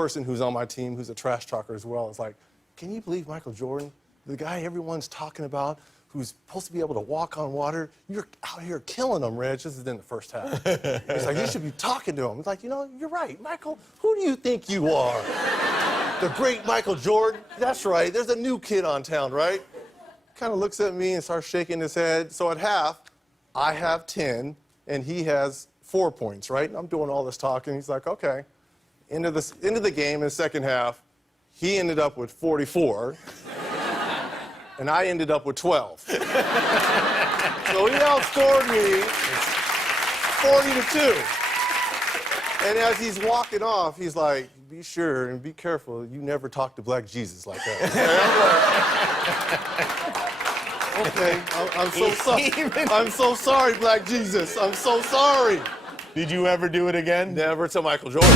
person who's on my team, who's a trash talker as well, is like, can you believe Michael Jordan, the guy everyone's talking about, who's supposed to be able to walk on water, you're out here killing him, Reg. This is in the first half. He's like, you should be talking to him. He's like, you know, you're right, Michael, who do you think you are? The great Michael Jordan? That's right, there's a new kid on town, right? Kind of looks at me and starts shaking his head. So at half, I have 10, and he has 4 points, right? And I'm doing all this talking. He's like, okay. End of the game in the second half, he ended up with 44, and I ended up with 12. So he outscored me 40-2. And as he's walking off, he's like, be sure and be careful, you never talk to Black Jesus like that. Okay, I'm so sorry. I'm so sorry, Black Jesus. I'm so sorry. Did you ever do it again? Never to Michael Jordan.